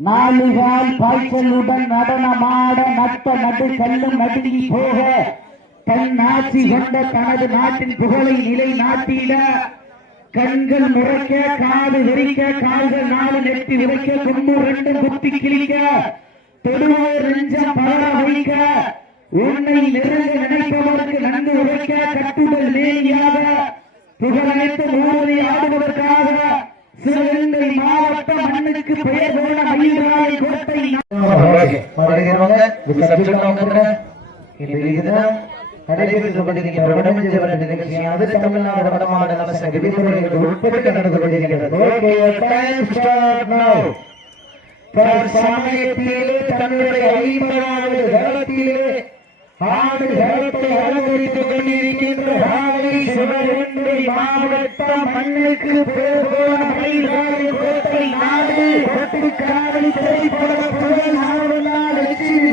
நாலுகால் பாய்ச்சலுடன் நடனமாட நட்ட நடு கல்லும் நடுங்கி போக தன் ஆட்சி கொண்ட தனது நாட்டின் புகழை நிலை நாட்டிட கண்கள் முறைக்க காது விரிக்க கால்கள் நாலு நெட்டி விரைக்க கும்பு ரெண்டு குத்தி கிழிக்க தொடுவோர் நெஞ்சம் பலர வைக்க உன்னை நெருங்க நினைப்பவருக்கு நன்கு உரைக்க கட்டுதல் மேலியாக புகழனைத்து மூவரை ஆடுவதற்காக சிவகங்கை மாவட்ட மண்ணுக்கு பெயர் போன மயில்ராய் கோட்டை மாறுகிறவங்க நடைபெற்றுக் கொண்டிருக்கின்ற வடமஞ்ச நிகழ்ச்சியானது தமிழ்நாடு வடமாநில அரசு விதிமுறைகளுக்கு உட்பட்டு நடந்து கொண்டிருக்கிறது சமயத்திலே தன்னுடைய ஐம்பதாவது காலத்திலே ஆடு காலத்தை அலங்கரித்துக் கொண்டிருக்கின்ற சிவகங்கை மாவட்டம் மண்ணுக்கு பேர் போன மயிலாடு கோட்டை நாடு. திரைப்பட புகழ் நாடுநாள் லட்சுமி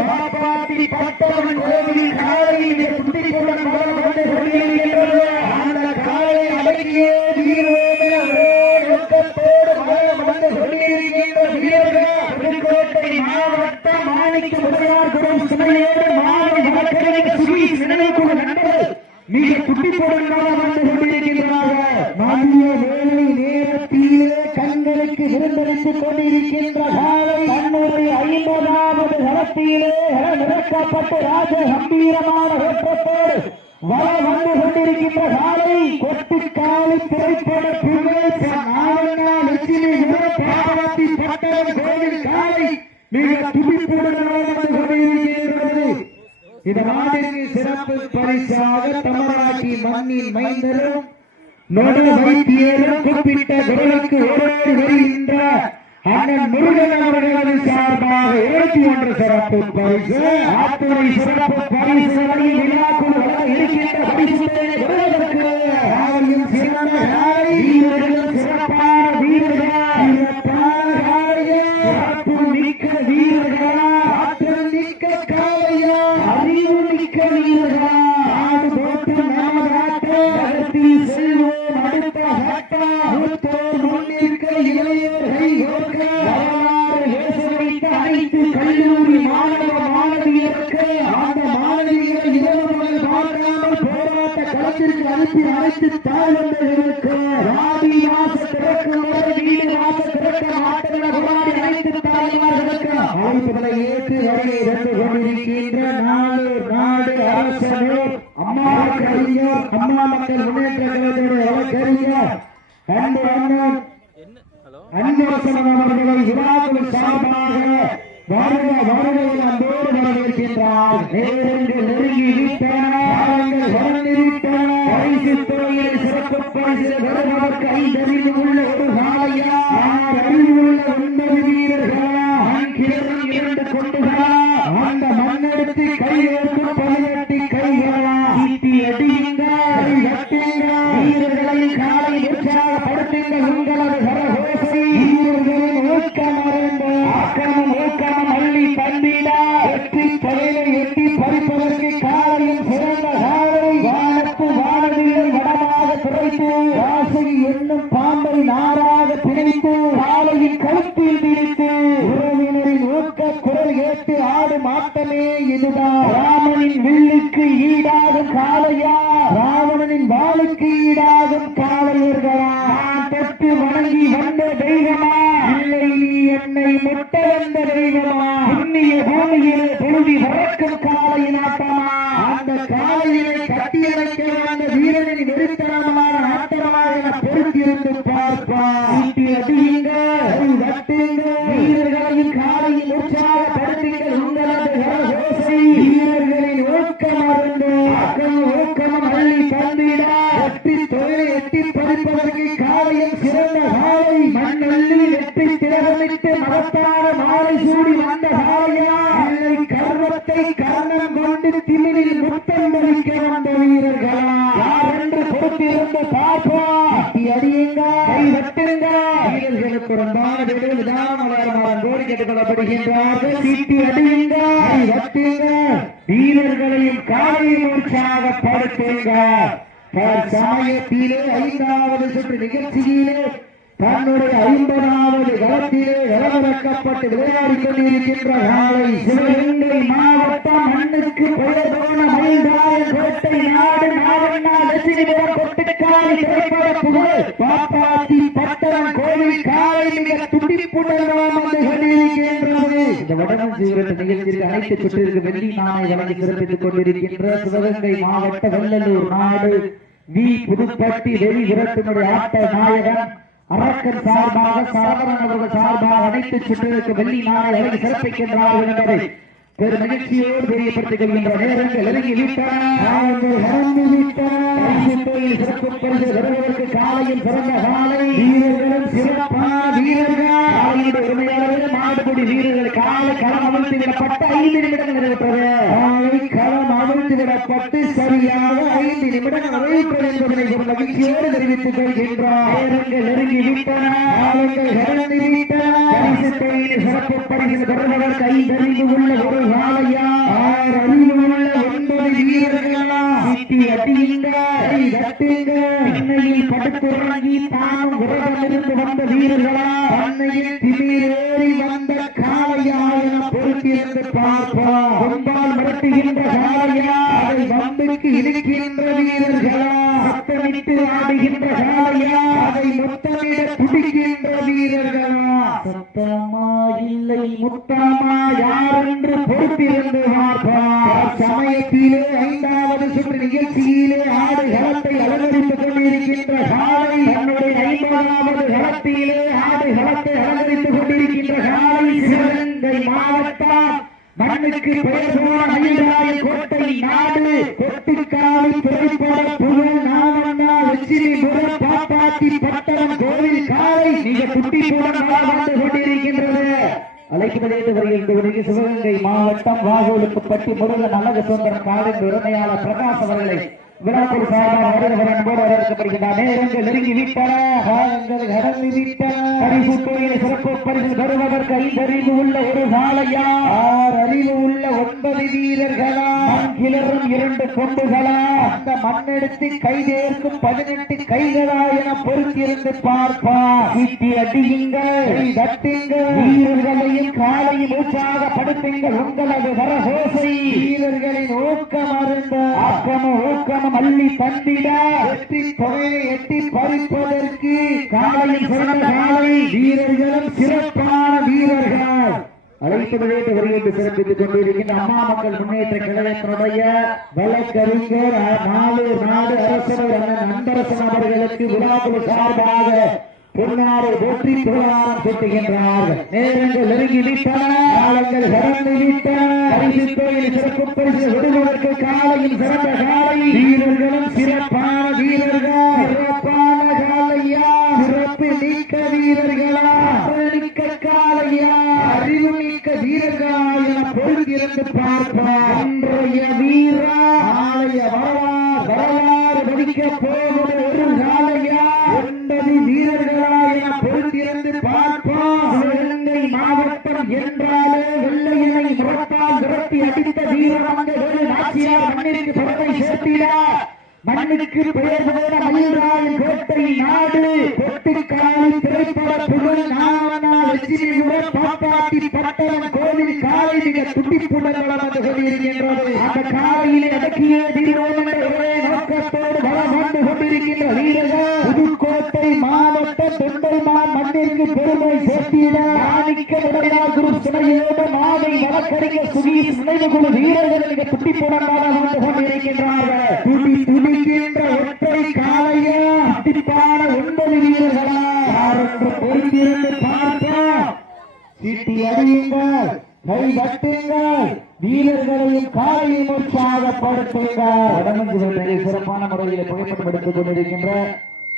பாப்பாத்தி பட்டவன் கோவில் காலையில் அந்த காலை நோக்கத்தோடு வந்து வீரர்கள். புதுக்கோட்டை மாவட்டம் மாணிக்க முதலாளர் சுமையோடு மாலை வழக்கறிஞர் சுரீஷ் நினைவுக்குழு நண்பர்கள் மிக துடிப்புடன் வலம் வந்து கொண்டிருக்கின்றார்கள் மதிய வேலை நேரத்திலே கண்களுக்கு விருந்தளித்துக் கொண்டிருக்கின்ற காலை தன்னுடைய ஐம்பதாவது ராஜ கம்பீரமான வந்து கொண்டிருக்கின்ற காலை கொட்டு காலை திரைப்பட புகழ் நாவலா லட்சுமி பாவத்தி பட்டவன் கோவில் காலை மிக துடிப்புடன் வலம் வந்து கொண்டிருக்கின்றது இந்த நாட்டிற்கு பரிசாக தமிழ்நாட்டி மண்ணின் மைந்தரும் நொடு வைத்தியரும் குறிப்பிட்ட குரலுக்கு ஓடோடி வருகின்ற அண்ணன் முருகன் அவர்களது சார்பாக இருபத்தி ஒன்று சிறப்பு பரிசு. அத்துறை சிறப்பு பரிசு வழியில் விழாக்குழு இருக்கின்ற பரிசு வருவதற்கு காவலின் சிறந்த காலை வீரர்களும் சிறப்பான வீரர்கள் சிறப்பான காலையா சிறப்பு மிக்க வீரர்களா ஆற்றல் மிக்க காலையா அறிவு மிக்க வீரர்களா நாடு போட்டு நமது நாட்டை நகர்த்தி செல்வோம் அடுத்த கட்டா மூத்தோர் முன்னிற்க இளையோர்கள் யோக்க வரலாறு பேச வைத்த அனைத்து கல்லூரி மாணவ மாணவியருக்கு அந்த மாணவியரை இரவு பகல் பார்க்காமல் போராட்ட களத்திற்கு அனுப்பி அனைத்து தாழ்வந்தர்களுக்கு ராதி மாச திறக்கும் வரை வீடு மாச திறக்க மாட்டென போராடி அனைத்து தாய்மார்களுக்கு அழைப்புகளை ஏற்று வருகை தந்து கொண்டிருக்கின்ற நாடு நாடு அரசனூர் அம்மா கலைஞர் அம்மா மக்கள் முன்னேற்ற கழகத்துடைய வழக்கறிஞர் அன்பு அண்ணன் அன்பரசன் அவர்களை விழாக்கள் சார்பாக வருக வருகையில் அன்போடு வரவேற்கின்றார் நேரங்கள் நெருங்கி விட்டன காலங்கள் வளர்ந்து விட்டன பரிசு துறையில் சிறப்பு பரிசு வருவதற்கு ஐந்தறிவு உள்ள ஒரு சாலையா வாளுக்கு கர்வத்தை கர்ணம் கொண்டு திமிரில் முத்தம் பறிக்க வந்த வீரர்களா? யார் என்று பொறுத்திருந்து பார்ப்போம் அடியுங்க. கை வீரர்களுக்கு உடன்பான வீடுகள் விதானமாக கோரி கேட்டுக்கொள்ளப்படுகின்றார்கள். சீட்டி அடியுங்க. கை வீரர்களையும் காலையில் உற்சாகப்படுத்துங்க சமயத்திலே ஐந்தாவது சுற்று நிகழ்ச்சியிலே தன்னுடைய ஐம்பதாவது களத்திலே களமிறக்கப்பட்டு விளையாடி கொண்டிருக்கின்ற காலை சிவகங்கை மாவட்டம் மண்ணுக்கு பெயர் போன கோட்டை நாடு நாவண்ணா லட்சுமிபுரம் கொட்டுக்காலி திரைப்பட புகழ் பாப்பாத்தி பட்டணம் கோவில் காலை மிக துடிப்புடன் வந்து கொண்டிருக்கின்றது. இந்த வடமன் நிகழ்ச்சியில் அனைத்து சுற்றிற்கு வெள்ளி வழங்கி சிறப்பித்துக் கொண்டிருக்கின்ற சிவகங்கை மாவட்ட வெள்ளலூர் நாடு வி. புதுப்பட்டி வெளி விரட்டினுடைய ஆட்ட நாயகன். அரக்கன் சார்பாக சரவணன் அவர்கள் சார்பாக அனைத்து சுற்றிற்கு வெள்ளி நாணை வழங்கி சிறப்பிக்கின்றார்கள் என்பதை பெரும் மகிழ்ச்சியோடு தெரியப்படுத்திக் கொள்கின்ற நேரங்கள் சிறப்பு பரிசு காலையில் பிறந்த காலை. வீரர்களும் சிறப்பான வீரர்கள். காலையுடைய உரிமையாளர்கள் மாடுபிடி வீரர்கள் காலை களம் அமர்த்தி விடப்பட்ட ஐந்து நிமிடங்கள் நிறைவேற்றது. காலை களம் அவிழ்த்து விடப்பட்டு சரியாக ஐந்து நிமிடங்கள் நிறைவேற்றது என்பதனை மகிழ்ச்சியோடு தெரிவித்துக் கொள்கின்றோம். நேரங்கள் நெருங்கி விட்டன சிறப்பு பரிசு பெறுவதற்கு ஐந்தறிவு உள்ள ஒரு காலையா ஆறு அறிவு உள்ள ஒன்பது வீரர்களா? சிட்டி அடியுங்க கை தட்டுங்க. சென்னையில் படுத்துறங்கி தானும் விரதமிருந்து வந்த வீரர்களா? அன்னையில் திடீரேறி வந்த காளையாயன பொறுத்திருந்து பார்ப்போம். கொம்பால் மிரட்டுகின்ற அதை வம்புக்கு இருக்கின்ற வீரர்களா சத்தமிட்டு ஆடுகின்ற காலையா அதை முத்தமிட துடிக்கின்ற வீரர்களா சத்தமா இல்லை முத்தமா யார் என்று பொறுத்திருந்து பார்ப்பார் சமயத்திலே ஐந்தாவது சுற்று நிகழ்ச்சியிலே ஆடு களத்தை அலங்கரித்துக் கொண்டிருக்கின்ற காலை தன்னுடைய ஐம்பதாவது களத்திலே ஆடு களத்தை அலங்கரித்துக் கொண்டிருக்கின்ற காலை சிவகங்கை மாவட்டம் மண்ணுக்கு பெயர் போன மயிலாய கோட்டை நாடு கொட்டுக்காலி திரைப்பட புகழ் நாமண்ணா லட்சுமிபுரம் பாப்பாத்தி பட்டணம் கோவில் காலை மிக குட்டிப்புடன் வாழ்ந்து கொண்டிருக்கின்றது அழைப்பதேந்து வருகின்ற சிவகங்கை மாவட்டம் வாகோலுக்கு பட்டி முருகன் அழகு சுந்தரம் காலின் உரிமையாளர் பிரகாஷ் அவர்களை. விழாக்குழு சார்பாக வருகிறவர் அன்போடு வரவேற்கப்படுகின்றார் நேரங்கள் நெருங்கி விட்டன காலங்கள் கடந்து விட்டன பரிசு தொழிலை சிறப்பு பரிசு பெறுவதற்கு ஐந்தறிவு உள்ள ஒரு சாலையா? ஆறு அறிவு உள்ள ஒன்பது வீரர்களா? கிளறும் இரண்டு கொண்டுகளா அந்த மண்ணெடுத்து கைதேர்க்கும் பதினெட்டு கைகளா என பொறுத்திருந்து பார்ப்பா சீட்டி அடியுங்கள். தட்டுங்கள். வீரர்களையும் காலையும் படுத்துங்கள் உங்களது வரகோசை. வீரர்களின் ஊக்கம் அருந்த ஆக்கமும் ஊக்கமும் அள்ளி தந்திட வெற்றி தொகையை எட்டி பறிப்பதற்கு காலையில் சிறந்த காலை வீரர்களும் சிறப்பான வீரர்கள் அழைத்து விளையாட்டு வருகின்ற சிறப்பித்துக் கொண்டிருக்கின்ற அம்மா மக்கள் முன்னேற்ற கழகத்தினுடைய வழக்கறிஞர் நாலு நாடு அரசர் அண்ணன் அன்பரசன் அவர்களுக்கு விழாக்குழு சார்பாக பொன்னாரை போற்றி புகழாரம் சுட்டுகின்றார்கள் நேரங்கள் நெருங்கி விட்டன காலங்கள் கடந்து விட்டன. பரிசு சிறப்பு பரிசு விடுவதற்கு காலையில் சிறந்த காலை. வீரர்களும் சிறப்பான வீரர்கள். சிறப்பான காலையா? சிறப்பு நீக்க வீரர்களா? மிக்க காலையா? அறிவு மிக்க வீரர்களா என பொறுத்திருந்து பார்ப்பார். இன்றைய வீரா நாளைய வரலாறு வரலாறு படிக்க போவது ஒரு காலையா ஒன்பது வீரர்களா என பொறுத்திருந்து பார்ப்போம் சிவகங்கை மாவட்டம் என்றாலே வெள்ளையனை முரத்தால் விரட்டி அடித்த வீரமங்க ஒரு நாச்சியார் மண்ணிற்கு பெருமை சேர்த்திட மண்ணுக்கு போன மயில்ராயன் கோட்டை நாடு கொட்டுக்காலி திரைப்பட புகழ் நாவனா லட்சுமியுடன் பாப்பாத்தி பட்டணம் கோவில் காலை மிக துடிப்புடன் வளர்ந்து கொண்டிருக்கின்றது. அந்த காலையிலே அடக்கிய தீரோம் என்ற ஒரே நோக்கத்தோடு வளம் வந்து கொண்டிருக்கின்ற வீரர்கள் புதுக்கோட்டை மாவட்ட தொண்டைமான் மண்ணிற்கு பெருமை சேர்த்திட மாணிக்க உடையார் குரு துணையோடு மாவை வழக்கறிஞர் சுகீஷ் நினைவு குழு வீரர்களுக்கு மிக துடிப்புடன் வந்து கொண்டிருக்கின்றார்கள் துடி துடிக்கின்ற ஒற்றை காளையா? துடிப்பான ஒன்பது வீரர்களா? யாரென்று பொறுத்திருந்து பார்ப்போம் சீட்டி அடியுங்கள் கை தட்டுங்கள் வீரர்களையும் காலையும் உற்சாகப்படுத்துங்கள். வடமஞ்சுவல் சிறப்பான முறையில் புகைப்படம் எடுத்துக் கொண்டிருக்கின்ற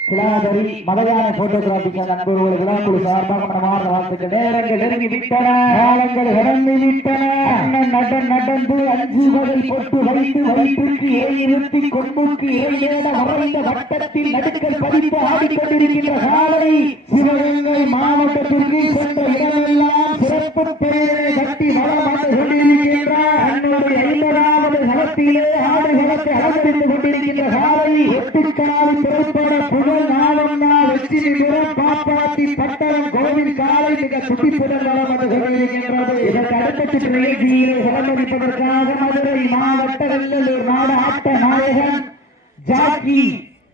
கிளாதரி மலையான போட்டோகிராபிக்கான நண்பர்கள் விழாக்குழு சார்பாக மனமார்ந்த வாழ்த்துக்கள். நேரங்கள் நெருங்கி விட்டன. காலங்கள் கடந்து விட்டன. அண்ணன் நடன் நடந்து அஞ்சு வகை பொட்டு வைத்து வயிற்றுக்கு நிறுத்தி கொம்புக்கு நேட மறைந்த வட்டத்தில் நடுக்கல் பதித்து ஆடிக்கொண்டிருக்கின்ற காலை சிவகங்கை மாவட்டத்திற்கு சென்ற இடமெல்லாம் சிறப்பு பெயரை கட்டி வளம் வந்து கொண்டிருக்கின்றார் தன்னுடைய ஐம்பதாவது களத்திலே ஆடு களத்தை அலங்கரித்துக் கொண்டிருக்கின்ற காலை எட்டு துட்டுக்காலி திரைப்பட புகழ் நாளொன்னா வெற்றி நிபுணர் பாப்பாத்தி பட்டணம் கோவில் காலை மிக துடிப்புடன் வளம் வந்து சொல்லியிருக்கின்றது இதற்கு அடுத்த சுற்று சிறப்பளிப்பதற்காக மதுரை மாவட்ட வெள்ளலூர் மாவட்ட நாயகன் ஜாக்கி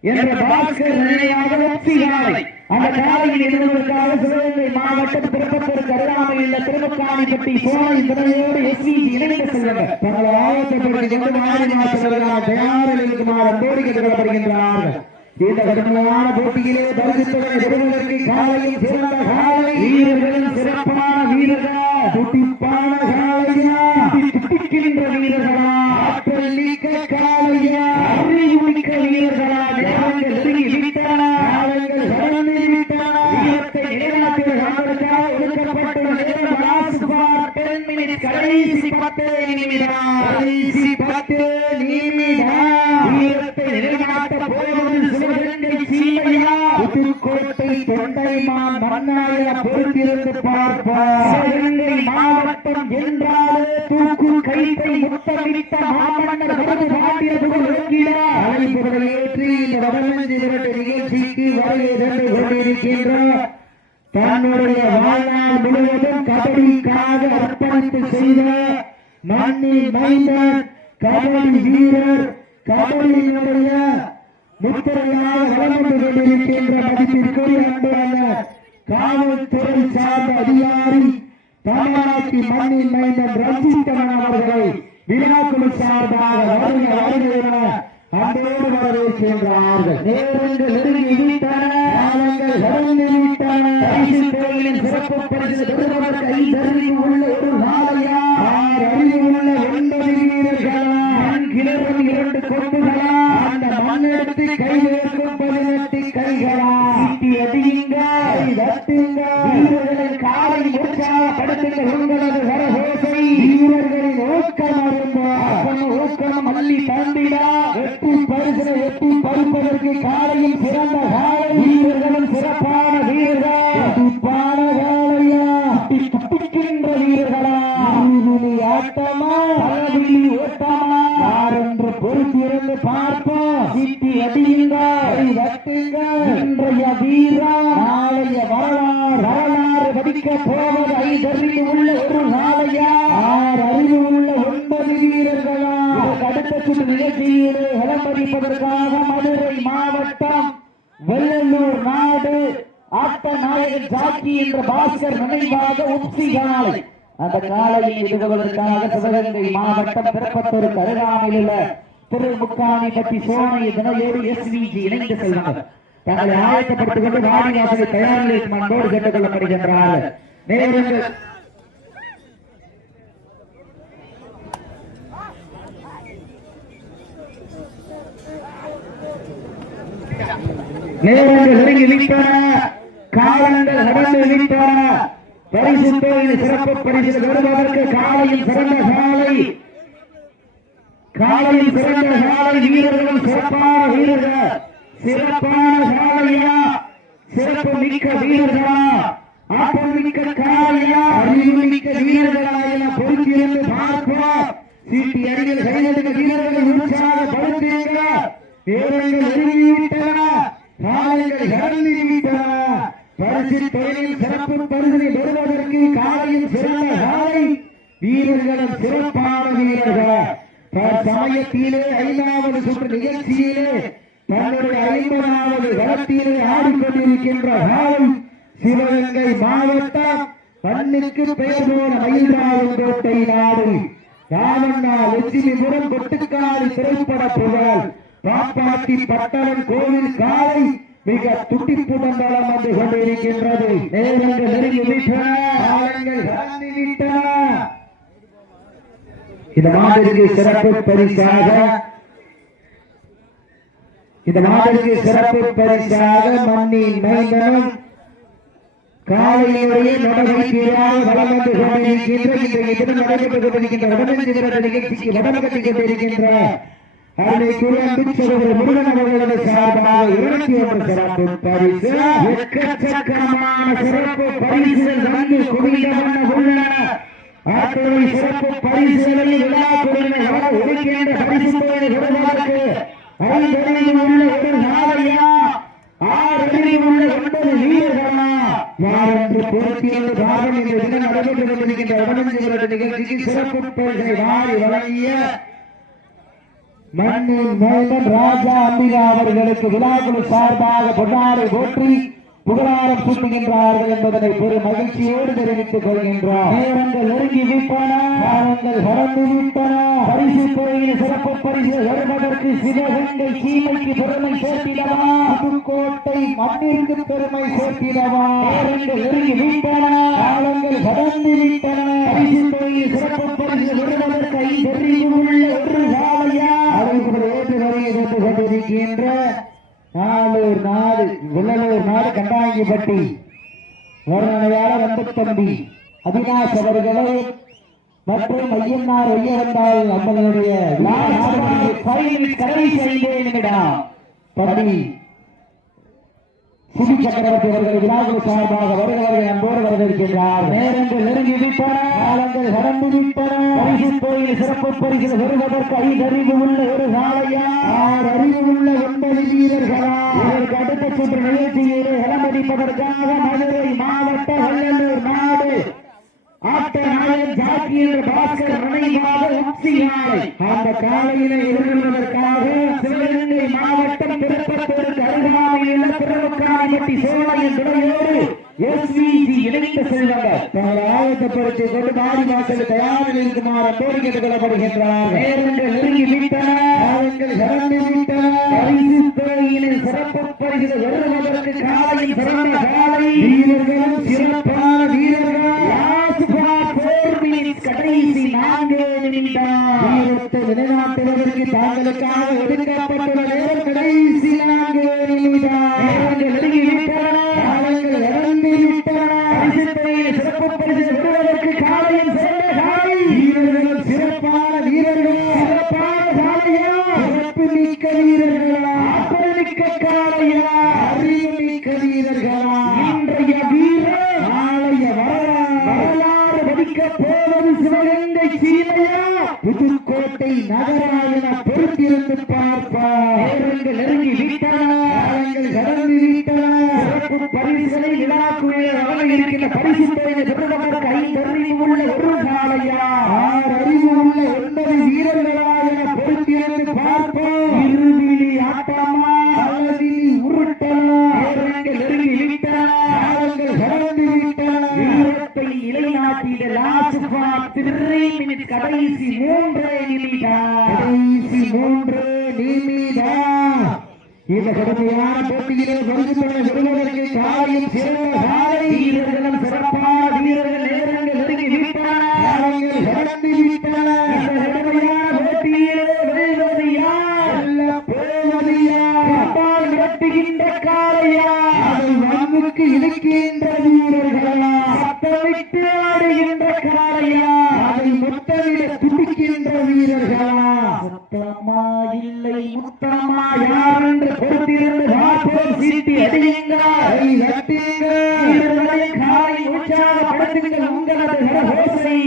என்ற பாஸ்கர் நிலையாக வெற்றி காலை. அந்த காலையில் இருந்ததற்காக சிவகங்கை மாவட்டம் திருப்பத்தூர் அருகாமையில் உள்ள திருமக்காணிப்பட்டி சோலை துணையோடு எஸ்விஜி இணைந்து செல்வங்கள் தங்கள் ஆயத்தப்படுத்திக் கொண்டு மாறி தயாரில் இருக்குமாறு கோரிக்கை கேட்டுக்கொள்ளப்படுகின்றார்கள் இந்த கடுமையான போட்டியிலே பரிசுத்தனை பெறுவதற்கு காலையும் சிறந்த காலை. வீரர்களும் சிறப்பான வீரர்கள்? துடிப்பான காலையா? துடிக்கின்ற வீரர்களா? ஆற்றல் நீக்க காலையா? அறிவுமிக்க வீரர்களா? நேரங்கள் நெருங்கி விட்டன காலங்கள் கடந்து விட்டன வீரத்தை நிலைநாட்டுவது காண்பதற்காக ஒதுக்கப்பட்டுள்ள நேரம் ராசுபார் டென் மினிட் கடைசி பத்து நிமிடம் கடைசி பத்து நிமிடம் வீரத்தை நிலைநாட்ட போவது சிவகங்கை சீமையா புதுக்கோட்டை தொண்டைமான் பொறுத்திருந்து பார்ப்பார் மாவட்டம் என்றாலே தூக்கு கைத்தை முத்தமிட்ட மாமன்னர் விருது பாண்டிய புகழ் இறக்கிறார் ஏற்றி இந்த வடமஞ்சி விரட்டு நிகழ்ச்சிக்கு வருகை கொண்டிருக்கின்றார் தன்னுடைய வாழ்நாள் முழுவதும் கபடிக்காக அர்ப்பணித்து செய்த மைந்தன் கபடி வீரர் கபடியினுடைய முத்திரையாக வழங்கப்பட்டு கொண்டிருக்கின்ற மதிப்பிற்குரிய அன்பான காவல்துறை சார்ந்த அதிகாரி தமிழ்நாட்டி மண்ணின் மைந்தன் ரஞ்சித்தவன் அவர்களை விழாக்குழு சார்பாக வருக வருக என அன்போடு வரவேற்கின்றார்கள் நேரங்கள் நெருங்கி விட்டன. காலங்கள் கடந்து விட்டன. கோயிலின் சிறப்பு பரிசு பெறுவதற்கு ஐந்தறிவு உள்ள ஒரு நாளையா ஆர் அறிவுள்ள ஒன்பது வீரர்களா? மண் கிளறும் இரண்டு கொம்புகளா அந்த மண்ணெடுத்து கை வைக்கும் பதினெட்டு கைகளா சிட்டி அடியுங்க கை தட்டுங்க வீரர்களின் காலை உற்சாகப்படுத்துங்க உங்களது வரகோசை வீரர்களின் ஊக்கம் அரும்பா அப்பன் அள்ளி தந்திடா வெற்றி பரிசனை எட்டி பருப்பதற்கு காலையில் சிறந்த காலை. வீரர்களும் சிறப்பான வீரர்கள். துப்பான காலையா. துடிக்கின்ற வீரர்களா. இருவிழி ஆட்டமா. பலவிழி ஓட்டமா. யாரென்று பொறுத்திருந்து பார்ப்போம் சிட்டி அடியுங்க கை தட்டுங்க இன்றைய வீரா நாளைய வரலாறு வரலாறு வடிக்க போவது ஐதறிவு உள்ள ஒரு நாளையா ஆர் அறிவு உள்ள ஒன்பது வீரர்களா இதற்கு அடுத்த சுற்று நிகழ்ச்சியிலே மதுரை மாவட்டம் வெள்ளலூர் நாடு ஆட்ட நாயகன் ஜாக்கி என்ற பாஸ்கர் நினைவாக உச்சி காலை. அந்த காலையை எதிர்கொள்வதற்காக சிவகங்கை மாவட்டம் திருப்பத்தூர் அருகாமையில் உள்ள திருமுக்காணி பற்றி சோனை தினையோடு எஸ்விஜி இணைந்து செல்வாங்க தங்களை ஆயத்தப்படுத்திக் கொண்டு வாடிவாசலை தயாரில் இருக்கும் அன்போடு கேட்டுக் கொள்ளப்படுகின்றார்கள். நேரங்கள் நேரங்கள் நெருங்கி விட்டன காலங்கள் நடந்து விட்டன பரிசு சிறப்பு பரிசு வருவதற்கு காலையில் சிறந்த காலை. காலையில் சிறந்த காலை வீரர்கள் சிறப்பான வீரர்கள். சிறப்பான காலையா? சிறப்பு மிக்க வீரர்களா? ஆற்றல் மிக்க காலையா? அறிவு மிக்க வீரர்களா என பொறுத்திருந்து பார்ப்போம். சிபி அடியில் கைதெடுக்க வீரர்கள் உற்சாக உற்சாகப்படுத்துங்க வீரர்கள் நெருங்கிவிட்டன காலங்கள் கடந்து விட்டன பரிசு தொழிலில் சிறப்பு பரிசனை பெறுவதற்கு காலையில் சிறந்த காலை வீரர்களும் சிறப்பான வீரர்கள். சமயத்திலே ஐந்தாவது சுற்று நிகழ்ச்சியிலே தன்னுடைய ஐம்பதாவது களத்திலே ஆடிக்கொண்டிருக்கின்ற காலை சிவகங்கை மாவட்டம் மண்ணுக்கு பெயர் போன மயில்ராவன் நாடு. ராமண்ணா லட்சுமிபுரம் கொட்டுக்காளி திரைப்பட புகழ். பாப்பாத்தி பட்டணம் கோவில் காலை மிக துடிப்பு மண்டலம் வந்து கொண்டிருக்கின்றது. நேரங்கள் நெருங்கி விட்டன இந்த மாதிரிக்கு சிறப்பு பரிசாக இந்த மாதிரிக்கு சிறப்பு பரிசாக மண்ணின் மைந்தனும் காலையிலேயே நடவடிக்கையாக வளம் வந்து கொண்டிருக்கின்ற இன்றைய தினம் நடைபெற்றுக் கொண்டிருக்கின்ற வடமஞ்சி நிகழ்ச்சிக்கு வடம் கொண்டிருக்கின்ற அன்னைக்குரிய அன்பு முருகன் அவர்களது சார்பாக இருபத்தி ஒன்று சிறப்பு பரிசு. எக்கச்சக்கமான சிறப்பு பரிசுகள் வந்து குவிந்த உள்ளன. அத்துறை சிறப்பு பரிசுகளில் விழா குழுவினை ஒதுக்கின்ற பரிசு விடுவதற்கு உள்ள ஒரு நாளையா? உள்ள ஒன்பது வீரர்களா? இந்த தினம் நடைபெற்று கொண்டிருக்கின்ற நிகழ்ச்சிக்கு சிறப்பு பரிசை வாரி வழங்கிய மண்ணின் மைந்தன் ராஜா அம்பிகா அவர்களுக்கு விழாக்குழு சார்பாக பொன்னாரை போற்றி புகழாரம் சூட்டுகின்றார்கள் என்பதனை பெரும் மகிழ்ச்சியோடு தெரிவித்துக் கொள்கின்றோம். நேரங்கள் நெருங்கி விட்டன. காலங்கள் கடந்து விட்டன. பரிசு கோயில் சிறப்பு பரிசு வருவதற்கு சிவகங்கை சீமைக்கு பெருமை சேர்த்திடவா? புதுக்கோட்டை மண்ணிற்கு பெருமை சேர்த்திடவா? நேரங்கள் நெருங்கி விட்டன. காலங்கள் பரிசு கோயில் சிறப்பு பரிசு வருவதற்கு உள்ள ஒரு சாலையா அழைப்புகள் ஏற்று வருகை சென்று கொண்டிருக்கின்ற நாலூர் நாடு வெள்ளலூர் நாடு கண்டாங்கிப்பட்டி வருணையாளர் அன்புத்தம்பி அவினாஷ் அவர்களை. மற்றும் ஐயனார் ஐயவந்தால் நம்மளுடைய கடைசி ஐந்தே நிமிடம் படி சிபி சக்கரவர்த்தி அவர்கள் விழாக்குழு சார்பாக வருகிறவர்கள் அன்போடு வரவேற்கின்றார். நேரங்கள் நெருங்கி விட்டன. காலங்கள் கடந்து விட்டன. பரிசு கோயில் சிறப்பு பரிசு வருவதற்கு ஐந்தறிவு உள்ள ஒரு சாலையா? ஆறு அறிவுள்ள ஒன்பது வீரர்களா? இதற்கு அடுத்த சுற்று நிகழ்ச்சியிலே இளமதிப்பதற்காக மதுரை மாவட்ட வள்ளலூர் நாடு ஆட்ட பாஸ்கர் நினைவாக அந்த காலையினை எதிர்கொள்வதற்காக சிவகங்கை மாவட்டம் திருப்பத்தூருக்கு அருகாமையில் உள்ள திருவக்காரப்பட்டி துணையோடு எஸ்விஜி இணைந்த தங்கள் கொண்டு மாடி தயாரில் இருக்குமாறு கோரி நெருங்கி விட்டன விட்டன பரிசு சிறப்பு பரிசு வருவதற்கு சிறந்த காலை. சிறப்பான வீரர்கள் கடைசி நான்கு நிமிடம். நிலைநாட்டுவதற்கு தாங்களுக்காக ஒதுக்கப்பட்டுள்ள நேரம் கடைசி நான்கு நிமிடம் நேரங்கள் நெருங்கி விட்டன காலங்கள் கடந்து விட்டன பரிசு துறையில் சிறப்பு பரிசு வருவதற்கு காலையில் சிறந்த காலை வீரர்களும் சிறப்பான வீரர்கள் சிறப்பான காலையா சிறப்பு மிக்க வீரர்களா ஆற்றல்மிக்க காலையா அறிவு மிக்க வீரர்களா இன்றைய வீரர் நாளைய வரலாறு வரலாறு வடிக்க போவது சிவகங்கை சீமையா புதுக்கோட்டை நகராயன பொறுத்திருந்து பார்ப்பார். நேரங்கள் நெருங்கி விட்டன கடந்து விட்டன சிறப்பு பரிசுகளை வழங்க இருக்கின்ற பரிசு தொகையை பெறுவதற்கு ஐந்தறிவு உள்ள ஒரு காலையா ஆறு அறிவு உள்ள ஒன்பது வீரர்களா என பொறுத்திருந்து பார்ப்போம் இருவிழி ஆட்டமா அல்லதில் உருட்டலா நேரங்கள் நெருங்கி விட்டன காலங்கள் கடந்து விட்டன வீரத்தை நிலைநாட்டிட லாஸ்ட் ஃபார் த்ரீ மினிட் கடைசி மூன்றே நிமிடம் கடைசி மூன்று நிமிடம் இந்த கடுமையான போட்டியிலே பரிசுத்தனை பெறுவதற்கு காரியம் சிறந்த காலை வீரர்களும் சிறப்பான வீரர்கள் நேரங்கள் நெருங்கி விட்டன காலங்கள் கடந்து விட்டன இந்த கடுமையான போட்டியிலே வெல்வது யார் வெல்ல போவது யார்? கட்டால் விரட்டுகின்ற காளையா அதை வாங்குக்கு இழுக்கின்ற வீரர்களா? சத்தமிட்டு ஆடுகின்ற காளையா அதை முத்தமிட துடிக்கின்ற வீரர்களா? முத்தமா இல்லை முத்தமா யார் என்று பொறுத்திருந்து பார்ப்போம் சீட்டி அடியுங்கள். கை தட்டுங்கள். வீரர்களின் காலை உற்சாகப்படுத்துங்கள் உங்களது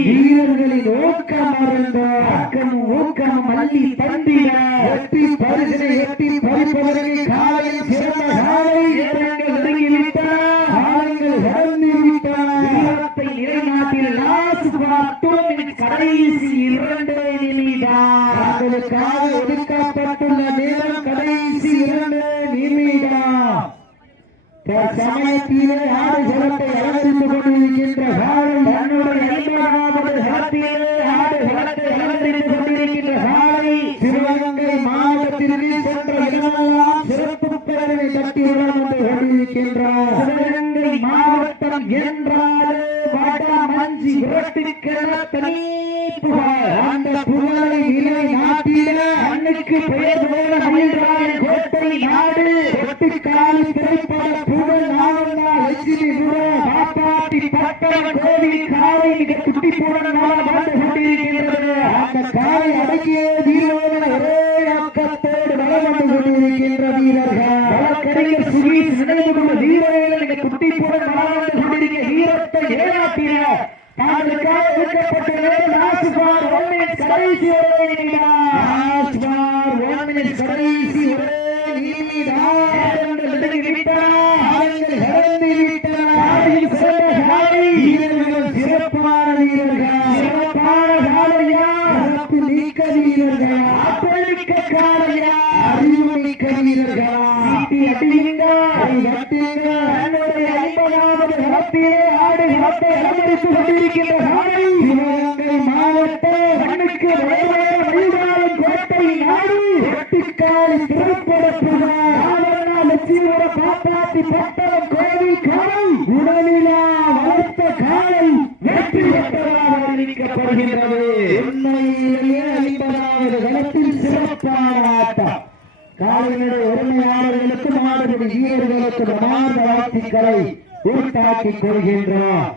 வீரர்களின் ஊக்கம் அருந்த ஊக்கமும் ஊக்கமும் அள்ளி தந்திட எட்டி பரிசினை எட்டி பறிப்பதற்கு காலையில் சிறந்த காலை நேரங்கள் நெருங்கிவிட்டன காலங்கள் கடந்து விட்டன வீரத்தை நிலைநாட்டில் லாஸ்ட் டூ மினிட் கடைசி இரண்டு நிமிடம் தங்களுக்காக ஒதுக்கப்பட்டுள்ள நேரம் கடைசி இரண்டு நிமிடம் தற்சமயத்திலே ஆடு ஜலத்தை அலங்கரித்துக் கொண்டிருக்கின்ற காலை தன்னுடைய ஐம்பதாவது களத்திலே ஆடு களத்தை அலங்கரித்துக் கொண்டிருக்கின்ற காலை சிவகங்கை மாவட்டத்திற்கு சென்ற இடமெல்லாம் சிறப்பு பெயரை தட்டியுடன் வந்து கொண்டிருக்கின்றார் சிவகங்கை மாவட்டம் என்றாலே வட மஞ்சி விரட்டுக்கென தனி புகழ் அந்த புகழை நிலை நாட்டில அன்னைக்கு பெயர் போல மயில்ராயன் கோட்டை நாடு ஒட்டுக்காலி திரைப்பட புகழ் நாவந்தா லட்சுமி புகழ் காப்பாற்றி பட்டண கோவில் காலை மிக துடிப்புடனாக வாழ்ந்து கொண்டிருக்கின்றது. அந்த காலை அடக்கிய வீரோடு ஒரே அக்கத்தோடு வளம் வந்து கொண்டிருக்கின்ற வீரர்கள். வழக்கறிஞர் சுகீஷ் நினைவு கொண்ட வீரர்களை மிக துடிப்புடன் வாழ்ந்து கொண்டிருக்கிற வீரத்தை தாங்களுக்காக கடைசி வரை நிமிடம் மாவட்ட மண்ணுக்கு வழிபாடும் கோட்டை நாடு திருப்பட பாப்பாத்தி பட்ட அதனுடைய உரிமையாளர்களுக்கும் மாணவர்கள் வீரர்களுக்கும் வாழ்த்துக்களை உண்டாக்கிக் கொள்கின்றனர்.